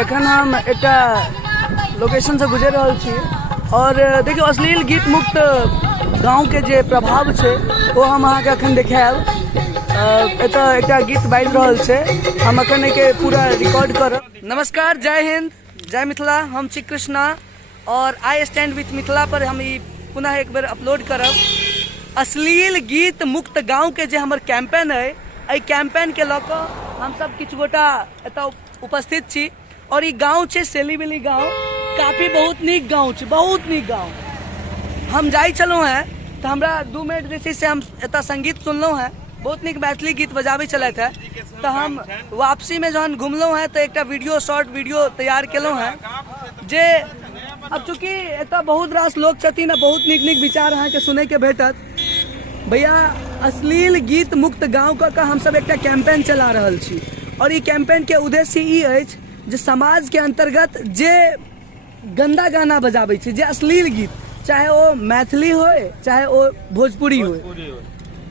एखन हम एक लोकेशन से गुजर रहा छी और देखियो अश्लील गीत मुक्त गाँव के जे प्रभाव छे वो हम अहाँ के अखन देखाएब। एतऽ एक गीत बाजि रहल छे, हम अखन एके पूरा रिकॉर्ड करब। नमस्कार, जय हिंद, जय मिथिला। हम छी कृष्णा और आई स्टैंड विथ मिथिला पर हम ई पुनः एक बेर अपलोड करब। अश्लील गीत मुक्त गाँव के जे हमर कैंपेन है, एहि कैंपेन के लऽ कऽ हम सब किछु गोटा एतऽ उपस्थित छी और ई गाँव छे सेलीबेली गाँव, काफी बहुत नीक गाँव छे, बहुत नीक गाँव। हम जाइ छलहुँ हैं तो हमरा 2 मिनट जे छै से हम एतऽ संगीत सुनलहुँ हैं, बहुत नीक मैथिली गीत बजाबै छलथि है। तो हम वापसी में जहन घुमलहुँ हैं तो एक वीडियो शॉर्ट वीडियो तैयार केलहुँ हैं जे अब चूँकि एतऽ बहुत रास लोग छथिन, बहुत नीक नीक विचार अहाँके सुनै के भेटत। भैया अश्लील गीत मुक्त गाँव कऽ हम सब एक कैंपेन चला रहल छी और ई कैंपेन के उद्देश्य ई अछि जे समाज के अंतर्गत जे गंदा गाना बजाबै छै, जे अश्लील गीत, चाहे वो मैथिली होय चाहे वो भोजपुरी होय,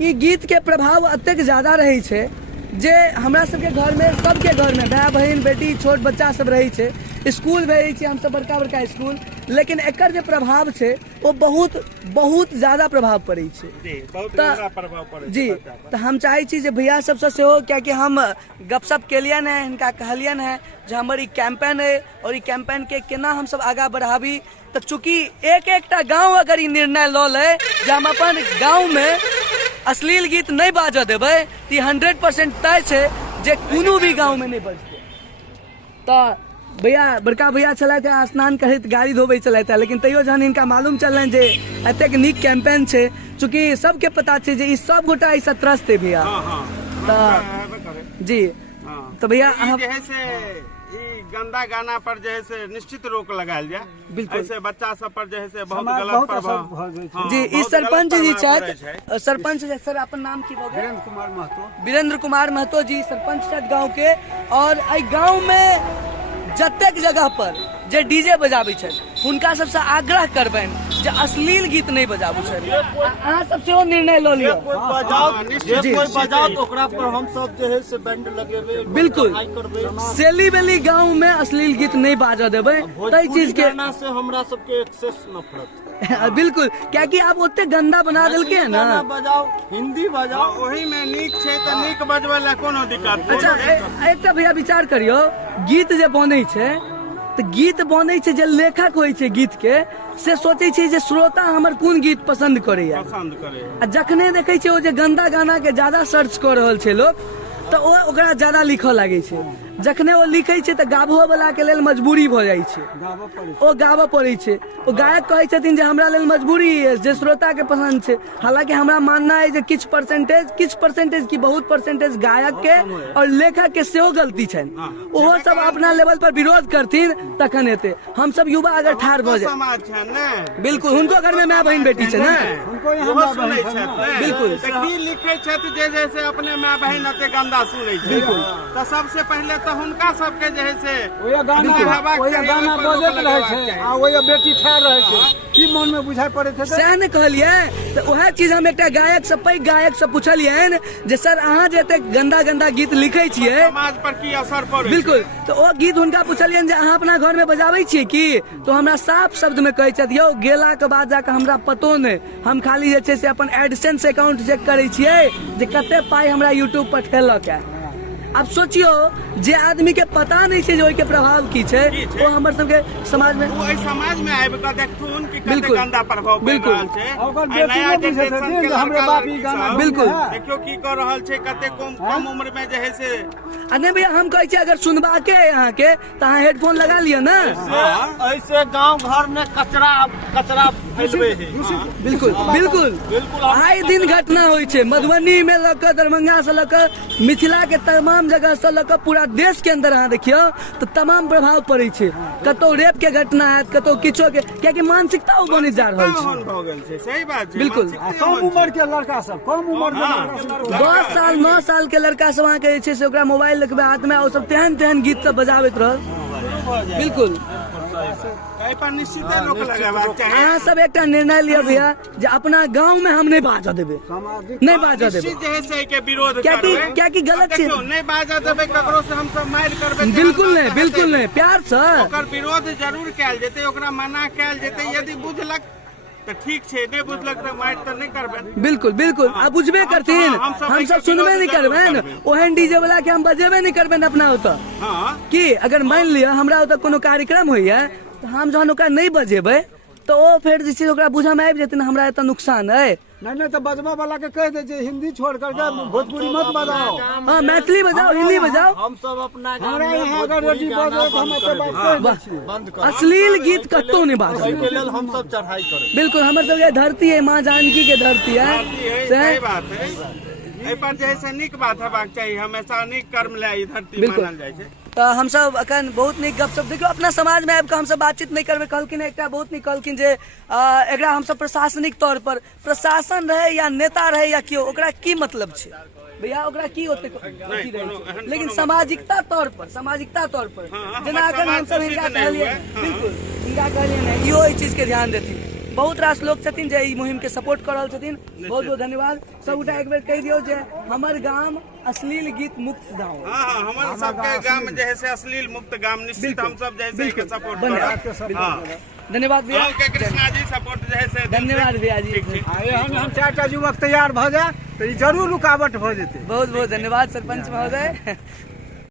ई गीत के प्रभाव अतेक ज्यादा रहे छै जे हमरा सबके घर में, सबके घर में भाई बहन बेटी छोट बच्चा सब रहे छै, स्कूल भेजै छी हम सब बड़का बड़का स्कूल, लेकिन एकर जे प्रभाव छै वो बहुत बहुत ज्यादा प्रभाव पड़ै छै जी। तो हम चाहे छी जे भैया सबसे सेहो, कियाकि हम गपशप केलियन है, हिनका कहलियन है जे हमर ई कैंपेन है और ई कैंपेन के केना हम सब आगा बढ़ाबी। तो चूँकि एक गाँव अगर ई निर्णय लऽ ले जे हम अपन गाँव में अश्लील गीत नहीं बाजऽ देबै तो 100% तय छै जे कोनो भी गाँव में नहीं बजतै। तो भैया बड़का भैया चलते हैं, स्नान करते गाड़ी धोबे चलते हैं, लेकिन तैयो जहन इनका मालूम चलन जे एतेक नीक कैंपेन छे, चूँकि सबके पता छे जे ई सब गोटा ऐसा त्रस्त है भैया। तो जी तो भैया गंदा गाना पर जो है से निश्चित रोक लगायल जाए, बिल्कुल ऐसे बच्चा सब पर जो है से बहुत गलत प्रभाव जी। इस सरपंच जी छथि, सरपंच सर अपन नाम की बोले? वीरेंद्र कुमार महतो। वीरेंद्र कुमार महतो जी सरपंच छथि गाँव के, और एहि गाँव में जतेक जगह पर जे डीजे बजाबै छथि हुनका सबसे आग्रह करबनि जे अश्लील गीत नहीं बजाबू छथि। अहाँ सब सेहो निर्णय लऽ लिअ, कोई बजाओ तो ओकरा पर हम सब जे है से बैंड लगेबे, बिल्कुल सेलीबेली गाँव में अश्लील गीत नहीं बाजऽ देबै। तै चीज के से हमरा सबके एक्सेस नफरत बिल्कुल, क्याकि आप ओते गंदा बना देलके है ना। बजाओ, हिंदी बजाओ, वही में नीक छै तो नीक बजबै ला कोनो दिक्कत नहीं। अच्छा एक भैया विचार करियो, गीत जे बनै छै तो गीत बनै छै जे लेखक होइ छै गीत के, से सोचे छै जे श्रोता हमर कोन गीत पसंद करैया, आ जखने देखे छै ओ जे गंदा गाना के ज्यादा सर्च कर रहल छै लोग तो ओकरा ज्यादा लिखऽ लागे छै। जखने वो लिखे छै तो गाबहो वाला के लेल मजबूरी भ जाइ छै, ओ गाबऽ पड़ै छै। ओ गायक कहै छथिन जे हमरा लेल मजबूरी है, जे श्रोता के पसंद छै। हालांकि हमरा मानना है जे किछ परसेंटेज की बहुत परसेंटेज गायक के और लेखक के सेहो गलती छै, ओहो सब अपना लेवल पर विरोध करथिन तखन हेतै। हम सब युवा अगर ठाढ़ भ जाए, बिल्कुल हुनको घर में माय बहन बेटी छै ना, बिल्कुल लिखे छथि जे जैसे अपने माय बहन एते गंदा सुनै छै, बिल्कुल। तो सबसे पहले तो हुनका सबके जे है से गाना बजैत रहे छै आ ओए बेटी ठाड़ रहे छै, की मन में बुझाय पड़े छै। सएह ने कहलियै, तो वह चीज हम एकटा गायक से, पैघ गायक से पूछलियन जे सर अहाँ जे एते गंदा गंदा गीत लिखे छियै समाज पर की असर पड़े, बिल्कुल। तो ओ गीत हुनका पूछलियन जे अहाँ अपना घर में बजाबै छियै की, तो हमरा साफ शब्द में कहै छथि यौ गेला के बाद जाके हमरा पतो नहीं, हम खाली जे छै से अपन एडसेंस अकाउंट चेक करै छियै जे कते पाई हमरा यूट्यूब पर ठेलक है। अब सोचियो जे आदमी के पता नहीं छै जे ओइ के प्रभाव की छै, वो हमर सबके समाज में, वो समाज में आबि के देखथुन कि कते बिल्कुल गंदा प्रभाव पड़ि बिल्कुल रहल छै। ओकर बेटी ने बुझै छथिन जे हमरे बाप ई गाना बिल्कुल देखियो की कर रहल छै, कते कम उम्र में जे है से। नहीं भैया हम कहै छी अगर सुनबा के अहाँ के तो अहाँ हेडफोन लगा लिया ना। ऐसे गांव घर में कचरा फैलबे है। बिल्कुल बिल्कुल आए दिन घटना होइ छै, मधुबनी में लक, दरभंगा से लक, मिथिला के तमाम जगह से लक पूरा देश के अंदर अहाँ देखियो तो तमाम प्रभाव पड़े छै। कतौ रेप के घटना है, कतौ किछो के, कियाकि मानसिकता ओ बनि जा रहल छै। सही बात छै, बिल्कुल। कम उम्र के लड़का सब, कम उम्र के 10 साल 9 साल के लड़का सब अहाँ के जे छै से ओकरा मोबाइल देखबे हाथ में, और सब तेहन गीत सब बजाबैत रहल, बिल्कुल। एहि पर निश्चित रोक लगेबाक चाही। अहाँ सब एकटा निर्णय लिया भैया जे अपना गांव में हम नहीं बाजा देबे, नहीं बाजा देबे, निश्चित जे है से के विरोध क्या करबै। क्या की गलत छै, नहीं बाजा देबै ककरो से हम सब मारि करबै, बिल्कुल नहीं, बिल्कुल नहीं, प्यार से ओकर विरोध जरूर कैल जेतै, ओकरा मना कैल जेतै। यदि बुझलक तो ठीक छै, नहीं बुझलक तो मारि तो नहीं करबै। बिल्कुल बिल्कुल आ बुझबे करथिन, हम सब सुनबे नहीं करबे, ओहन डीजे वाला के हम बजेबे नहीं करबे अपना ओतऽ। हाँ कि अगर मान लिया हमरा ओतऽ कोनो कार्यक्रम होइया तो हम जहन ओकरा नहीं बजेबै तो ओ फिर जे छै ओकरा बुझा में आबि जेतै ना हमरा एतऽ नुकसान है। नहीं तो बजबा वाला के कह दे हिंदी छोड़ करके भोजपुरी मत बजाओ, हाँ मैथिली बजाओ, हिंदी बजाओ। हम सब अपना हमरा यहाँ अगर रेडी बजे तो हम एते बात कह दै छी। बंद कर, अश्लील गीत कतौ नहीं बाजल। एहि के लेल हम सब चढ़ाई करे। बिल्कुल हमर सबके धरती है, माँ जानकी के धरती है, सही बात है। एहि पर जे है से नीक बात हेबाक चाही, हमेशा नीक कर्म ले ई धरती बिल्कुल। मानल जाइ छै। तो हम सब अखन बहुत नीक गपशप देखियो अपना समाज में आबि कऽ हम सब बातचीत नहीं करबे, कहलखिन एकटा बहुत नीक कहलखिन जे एकरा हम सब प्रशासनिक तौर पर, प्रशासन रहे या नेता रहे या केओ, ओकरा की मतलब छै भैया, ओकरा की होते अथी रहै छै, लेकिन सामाजिकता तौर पर, सामाजिकता तौर पर जेना अखन हम सब हिनका कहलियै, बिल्कुल हिनका कहलियै ने इहो एहि चीज के ध्यान देथिन। बहुत रास लोग छथिन जे ई मुहिम के सपोर्ट कर रहल छथिन, बहुत बहुत धन्यवाद। सबगोटा एक बेर कहि दियौ जे हमर गाम अश्लील गीत मुक्त गाँव। हाँ हाँ, हमर सबके गाम जे है से अश्लील मुक्त गाम, निश्चित हम सब जे है से एके सपोर्ट करब। हाँ धन्यवाद भैया, गाँव के कृष्णा जी सपोर्ट जे है से धन्यवाद भैया जी। एहन हम 4टा युवक तैयार भ जाए तो ई जरूर रुकावट भ जेतै। बहुत बहुत धन्यवाद सरपंच महोदय।